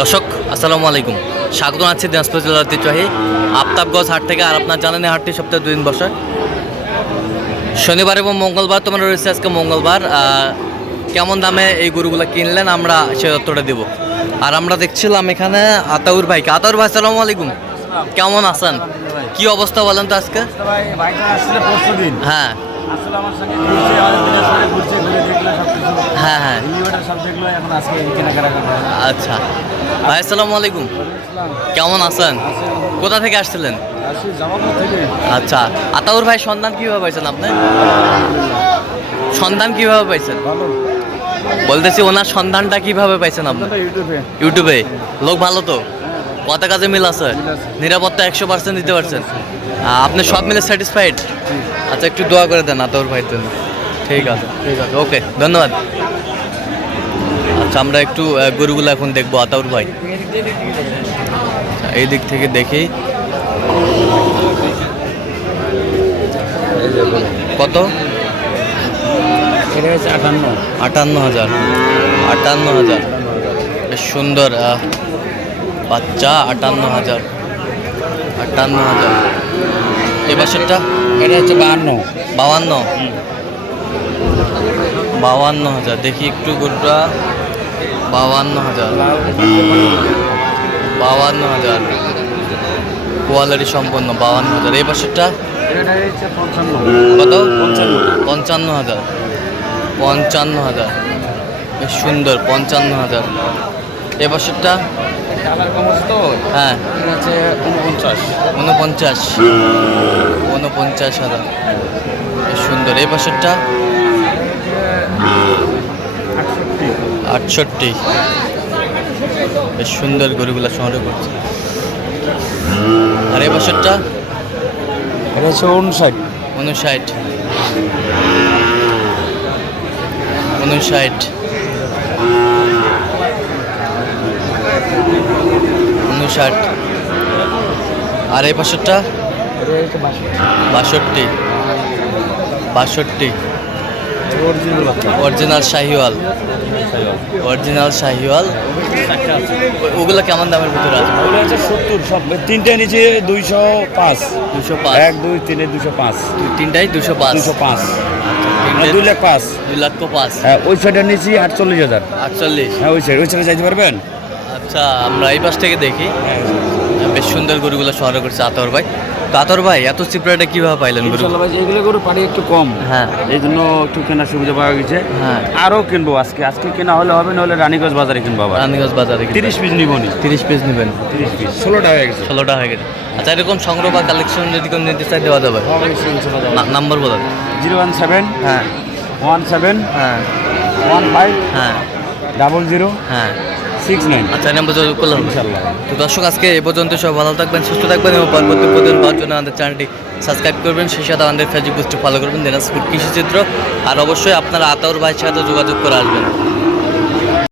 দর্শক আসসালামু আলাইকুম। স্বাগত আছি দিনাজপুর জেলার ঐতিহ্যবাহী আফতাবগঞ্জ হাট থেকে আর আপনার জানেন হাটটি সপ্তাহে দুদিন বসে। শনিবার এবং মঙ্গলবার তোমার রয়েছে আজকে মঙ্গলবার। কেমন দামে এই গরুগুলো কিনলেন আমরা সে তথ্যটা দেবো। আর আমরা দেখছিলাম এখানে আতাউর ভাইকে। আতাউর ভাই আসসালামু আলাইকুম। কেমন আছেন? কি অবস্থা বলেন তো আজকে? হ্যাঁ। হ্যাঁ হ্যাঁ। করব। আচ্ছা। ভাই, আসসালামু আলাইকুম। কেমন আছেন? কোথা থেকে আসছিলেন? আচ্ছা আতাউর ভাই সন্ধান কীভাবে পাইছেন আপনি? সন্ধান কীভাবে পাইছেন? বলতেছি, ওনার সন্ধানটা কীভাবে পাইছেন আপনি? ইউটিউবে। লোক ভালো তো? কত কাজে মিল আছে? নিরাপত্তা একশো পার্সেন্ট দিতে পারছেন? আপনি সব মিলে স্যাটিসফাইড আচ্ছা একটু দোয়া করে দেন আতাউর ভাইয়ের জন্য। ঠিক আছে ঠিক আছে, ওকে, ধন্যবাদ। আমরা একটু গরুগুলো এখন দেখব আতাউর ভাই। আচ্ছা, এই দিক থেকে দেখি। কত? আটান্ন। আটান্ন হাজার। আটান্ন হাজার। বেশ সুন্দর বাচ্চা আটান্ন হাজার। আটান্ন হাজার। এ পাশেরটা এটা হচ্ছে বাহান্ন। বাহান্ন? বাহান্ন হাজার। দেখি একটু গরুটা। বাউান্ন হাজার। বাউান্ন হাজার। কোয়ালিটি সম্পন্ন বাউান্ন হাজার। এই পঞ্চান্ন কত? পঞ্চান্ন হাজার। পঞ্চান্ন হাজার। বেশ সুন্দর পঞ্চান্ন হাজার। এ বছরটা হ্যাঁ। উনপঞ্চাশ। উনপঞ্চাশ। উনপঞ্চাশ হাজার। বেশ সুন্দর। এই বছরটা আটষট্টি। বেশ সুন্দর গরুগুলা সংগ্রহ করছে। আর এই বছরটা এটা হচ্ছে উনষাট উনষাট উনষাট উনষাট আর এই হচ্ছে বাষট্টি। বাষট্টি। অরিজিনাল শাহিওয়াল অরিজিনাল শাহিওয়াল ওগুলো কেমন দামের ভিতরে আছে? ওগুলো হচ্ছে সত্তর সব তিনটে নিচে দুইশো পাঁচ। দুশো পাঁচ। এক দুই তিনে দুশো পাঁচ। তিনটাই দুশো পাঁচ? দুশো পাঁচ। দুই লাখ পাঁচ। দুই লক্ষ পাঁচ। হ্যাঁ ওই সাইডে নিয়েছি আটচল্লিশ হাজার। আটচল্লিশ। হ্যাঁ ওই সাইড ওই সাইডে যাইতে পারবেন? আচ্ছা আমরা এই পাশ থেকে দেখি। হ্যাঁ। বেশ সুন্দর গরুগুলো সংগ্রহ করছে আতর ভাই। তো আতর ভাই এত চিপড়াটা কীভাবে পাইলেন গরু? ইনশাল্লাহ ভাই এগুলো করে পানি একটু কম। হ্যাঁ। এই জন্য একটু কেনার সুবিধা পাওয়া গেছে। হ্যাঁ। আরও কিনবো আজকে। আজকে কেনা হলে হবে না হলে রানীগঞ্জ বাজারে কিনবো আবার। রানীগঞ্জ বাজারে তিরিশ পিস নিবো নি। তিরিশ পিস নেবেন। তিরিশ পিস। ষোলোটা হয়ে গেছে। ষোলোটা হয়ে গেছে। আচ্ছা এরকম সংগ্রহ বা কালেকশন যদি কোনো নিতে চাই দেওয়া যাবে। নাম্বার বলেন জিরো ওয়ান সেভেন হ্যাঁ। ওয়ান সেভেন হ্যাঁ। ওয়ান ফাইভ হ্যাঁ। ডাবল জিরো হ্যাঁ। আচ্ছা নাম্বার যোগাযোগ করলাম। তো দর্শক, আজকে এ পর্যন্ত সব ভালো থাকবেন, সুস্থ থাকবেন এবং পরবর্তী পাওয়ার জন্য আমাদের চ্যানেলটি সাবস্ক্রাইব করবেন। সেই সাথে আমাদের ফেসবুক পেজটি ফলো করবেন দিনাজপুর কৃষিচিত্র। আর অবশ্যই আপনারা আতাউর ভাইয়ের সাথে যোগাযোগ করে আসবেন।